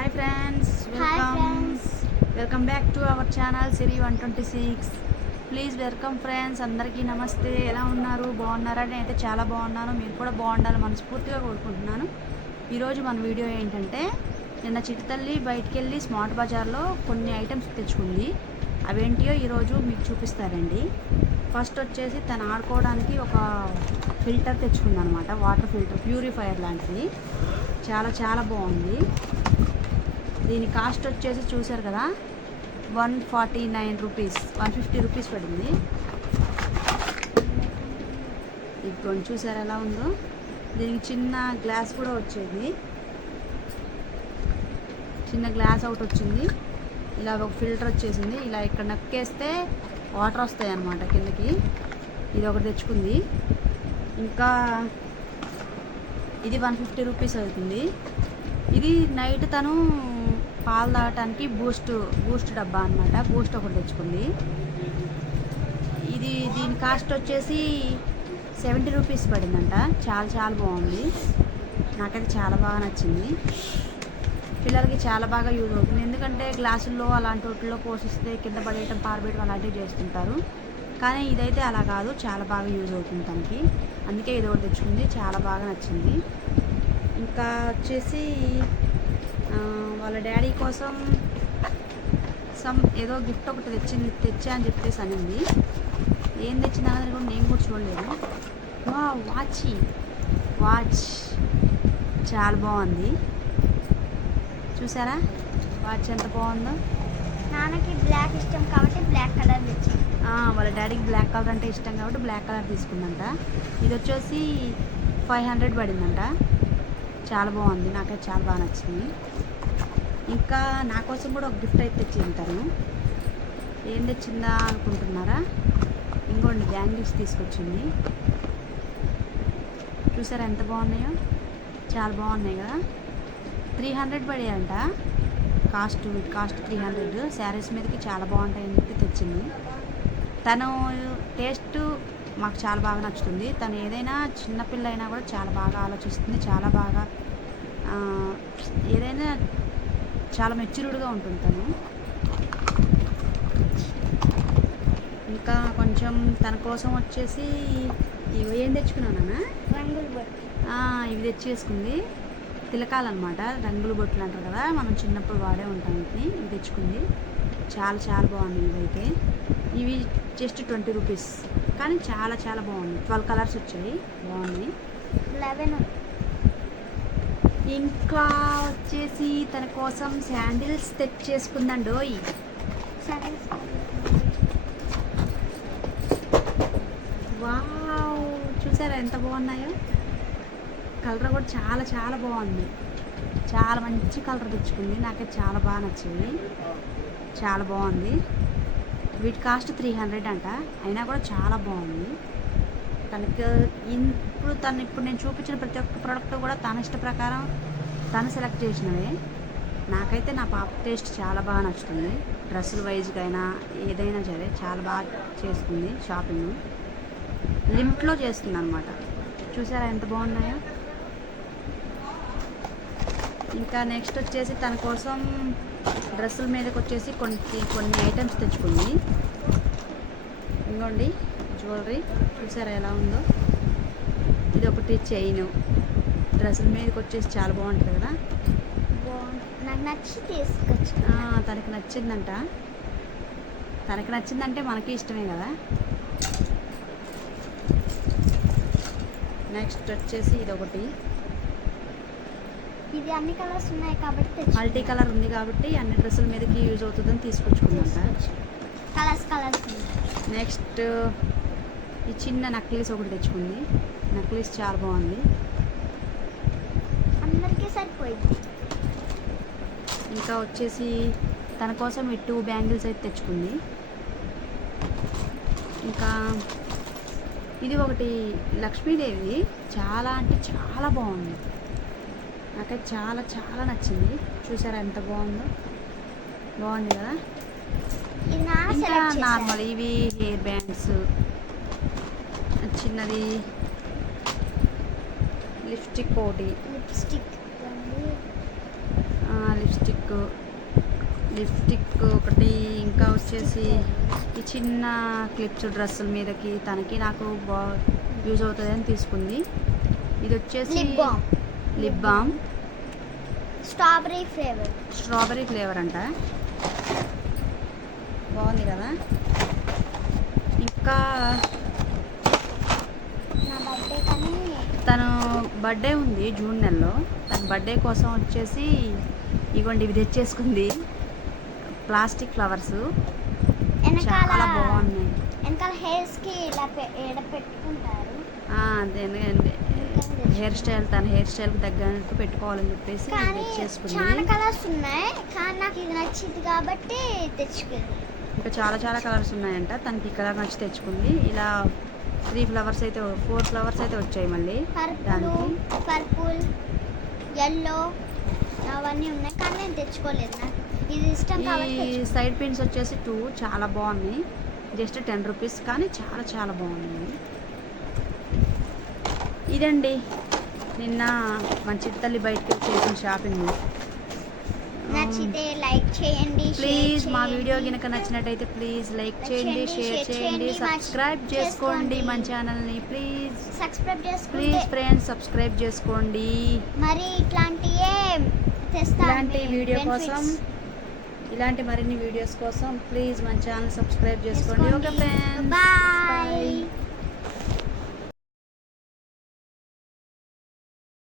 Hi friends, welcome back to our channel Siri 126. Please welcome friends. అందరికీ నమస్తే. ఎలా ఉన్నారు? బాగున్నారా? నేనైతే చాలా బాగున్నాను. మీరు కూడా బాగుండాలని మనస్ఫూర్తిగా కోరుకుంటున్నాను. ఈరోజు మన వీడియో ఏంటంటే, నిన్న చిట్టితల్లి బయటికి వెళ్ళి స్మార్ట్ బజార్లో కొన్ని ఐటమ్స్ తెచ్చుకుంది. అవేంటియో ఈరోజు మీకు చూపిస్తారండి. ఫస్ట్ వచ్చేసి తను ఆడుకోవడానికి ఒక ఫిల్టర్ తెచ్చుకుందనమాట, వాటర్ ఫిల్టర్, ప్యూరిఫైయర్ లాంటిది. చాలా బాగుంది. దీని కాస్ట్ వచ్చేసి చూసారు కదా, 149 రూపీస్, 150 రూపీస్ పడింది. ఇదిగోండి, చూసారు ఎలా ఉందో. దీనికి చిన్న గ్లాస్ కూడా వచ్చేది, చిన్న గ్లాస్ అవుట్ వచ్చింది. ఇలా ఒక ఫిల్టర్ వచ్చేసింది. ఇలా ఇక్కడ నొక్కేస్తే వాటర్ వస్తాయి అన్నమాట కిందకి. ఇది ఒకటి తెచ్చుకుంది. ఇంకా ఇది 150 రూపీస్ అవుతుంది. ఇది నైట్ తను పాలు తాగటానికి బూస్ట్ డబ్బా అనమాట. బూస్ట్ ఒకటి తెచ్చుకుంది. దీని కాస్ట్ వచ్చేసి 70 రూపీస్ పడిందంట. చాలా బాగుంది. నాకైతే చాలా బాగా నచ్చింది. పిల్లలకి చాలా బాగా యూజ్ అవుతుంది. ఎందుకంటే గ్లాసుల్లో అలాంటి వాటిల్లో పోషిస్తే కింద పడేయటం, పారబెట్టడం అలాంటివి చేస్తుంటారు. కానీ ఇదైతే అలా కాదు, చాలా బాగా యూజ్ అవుతుంది తనకి. అందుకే ఇది ఒకటి తెచ్చుకుంది. చాలా బాగా నచ్చింది. ఇంకా వచ్చేసి వాళ్ళ డాడీ కోసం ఏదో గిఫ్ట్ ఒకటి తెచ్చా అని చెప్పేసి అనింది. ఏం తెచ్చిందన్నది కూడా నేను కూడా చూడలేదు. వాచ్ చాలా బాగుంది. చూసారా వాచ్ ఎంత బాగుందో. నాన్నకి బ్లాక్ ఇష్టం కాబట్టి బ్లాక్ కలర్ తెచ్చింది. వాళ్ళ డాడీకి బ్లాక్ కలర్ అంటే ఇష్టం కాబట్టి బ్లాక్ కలర్ తీసుకుందంట. ఇది వచ్చేసి 500 పడిందంట. చాలా బాగుంది. నాకైతే చాలా బాగా నచ్చింది. ఇంకా నా కోసం కూడా ఒక గిఫ్ట్ అయితే తెచ్చింది తను. ఏం తెచ్చిందా అనుకుంటున్నారా? ఇంకోండి, బ్యాంగిల్స్ తీసుకొచ్చింది. చూసారా ఎంత బాగున్నాయో. చాలా బాగున్నాయి కదా. 300 పడాయంట కాస్ట్. 300. శారీస్ మీదకి చాలా బాగుంటాయని చెప్పి తెచ్చింది. తను టేస్ట్ మాకు చాలా బాగా నచ్చుతుంది. తను ఏదైనా చిన్నపిల్ల అయినా కూడా చాలా బాగా ఆలోచిస్తుంది. చాలా బాగా ఏదైనా చాలా మెచ్యూర్డ్గా ఉంటుంది తను. ఇంకా కొంచెం తన కోసం వచ్చేసి ఇవి ఏం తెచ్చుకున్నానా, రంగుల బొట్టు. ఇవి తెచ్చేసుకుంది. తిలకాలన్నమాట, రంగుల బొట్లు అంటారు కదా, మనం చిన్నప్పుడు వాడే ఉంటాం. ఇవి తెచ్చుకుంది. చాలా బాగుంది. ఇవైతే ఇవి జస్ట్ 20 రూపీస్, కానీ చాలా బాగుంది. 12 కలర్స్ వచ్చాయి, బాగున్నాయి. 11. ఇంకా వచ్చేసి తన కోసం శాండిల్స్ తెచ్చేసుకుందండోయ్. వావ్, చూసారా ఎంత బాగున్నాయో. కలర్ కూడా చాలా బాగుంది. చాలా మంచి కలర్ తెచ్చుకుంది. నాకైతే చాలా బాగా నచ్చింది. చాలా బాగుంది. వీటి కాస్ట్ 300 అంట. అయినా కూడా చాలా బాగుంది. తనకు ఇప్పుడు నేను చూపించిన ప్రతి ఒక్క ప్రోడక్ట్ కూడా తన ఇష్ట ప్రకారం తను సెలెక్ట్ చేసినవే. నాకైతే నా పాప టేస్ట్ చాలా బాగా నచ్చుతుంది. డ్రెస్సుల వైజ్గా అయినా ఏదైనా సరే చాలా బాగా చేస్తుంది. షాపింగ్ లిమిట్లో చేస్తుంది అనమాట. చూసారా ఎంత బాగున్నాయో. ఇంకా నెక్స్ట్ వచ్చేసి తన కోసం డ్రెస్సుల మీదకి వచ్చేసి కొన్ని ఐటమ్స్ తెచ్చుకుంది. ఇంకోండి, జ్యువెలరీ చూసారా ఎలా ఉందో. ఇది ఒకటి చైన్. డ్రెస్సుల మీదకి వచ్చేసి చాలా బాగుంటుంది కదా. నాకు నచ్చి తీసుకొచ్చు. తనకి నచ్చిందంట. తనకి నచ్చిందంటే మనకి ఇష్టమే కదా. నెక్స్ట్ వచ్చేసి ఇది ఒకటి. ఇది అన్ని కలర్స్ ఉన్నాయి కాబట్టి, మల్టీ కలర్ ఉంది కాబట్టి అన్ని డ్రెస్సుల మీదకి యూజ్ అవుతుందని తీసుకొచ్చుకుందంట. కలర్స్. నెక్స్ట్ ఈ చిన్న నక్లీస్ ఒకటి తెచ్చుకుంది. నక్లీస్ చాలా బాగుంది. అందరికీ సరిపోయింది. ఇంకా వచ్చేసి తన కోసం ఈ 2 బ్యాంగిల్స్ అయితే తెచ్చుకుంది. ఇంకా ఇది ఒకటి లక్ష్మీదేవి. చాలా అంటే చాలా బాగుంది. నాకైతే చాలా నచ్చింది. చూసారా ఎంత బాగుందో. బాగుంది కదా. ఇంకా నార్మల్ ఇవి హెయిర్ బ్యాండ్స్, చిన్నది లిప్స్టిక్ ఒకటి, లిప్స్టిక్ లిప్స్టిక్ ఒకటి, ఇంకా వచ్చేసి ఈ చిన్న క్లిప్స్ డ్రెస్సుల మీదకి తనకి నాకు బాగా యూజ్ అవుతుంది అని తీసుకుంది. ఇది వచ్చేసి లిప్ బామ్ స్ట్రాబెరీ ఫ్లేవర్ అంట. బాగుంది కదా. ఇంకా తను బర్త్డే ఉంది జూన్ నెలలో. తన బర్త్డే కోసం వచ్చేసి ఇవ్వండి ఇవి తెచ్చేసుకుంది. ప్లాస్టిక్ ఫ్లవర్స్ చాలా బాగున్నాయి. వెనకాల హెయిర్స్కి ఇలా పెట్టుకుంటారు. హెయిర్ స్టైల్ తన హెయిర్ స్టైల్కి తగ్గట్టు పెట్టుకోవాలని చెప్పేసి తెచ్చేసుకుంది. చాలా కలర్స్ ఉన్నాయి కానీ నాకు ఇది నచ్చింది కాబట్టి తెచ్చుకుంది. ఇంకా చాలా చాలా కలర్స్ ఉన్నాయంట. తనకి ఈ కలర్ నచ్చి తెచ్చుకుంది. ఇలా 4 ఫ్లవర్స్ అయితే వచ్చాయి. మళ్ళీ దానికి పర్పుల్, ఎల్లో అవన్నీ ఉన్నాయి కానీ నేను తెచ్చుకోలేదు. నాకు ఇది ఇష్టం కాబట్టి. ఈ సైడ్ పిన్స్ వచ్చేసి 2 చాలా బాగున్నాయి. జస్ట్ 10 రూపీస్ కానీ చాలా చాలా బాగున్నాయి. ఇదండి నిన్న మన చిత్తల్లి బయటకి చేసిన షాపింగ్. నచ్చితే లైక్ చేయండి, ప్లీజ్. మా వీడియో కనుక నచ్చినట్టయితే ప్లీజ్ లైక్ చేయండి, షేర్ చేయండి, సబ్స్క్రైబ్ చేసుకోండి మన ఛానల్ని ప్లీజ్. ప్లీజ్ ఫ్రెండ్స్ సబ్స్క్రైబ్ చేసుకోండి. మరి ఇట్లాంటియే తెస్తాను. ఇలాంటి మరిన్ని వీడియోస్ కోసం ప్లీజ్ మన ఛానల్ సబ్స్క్రైబ్ చేసుకోండి. Okay friends, bye.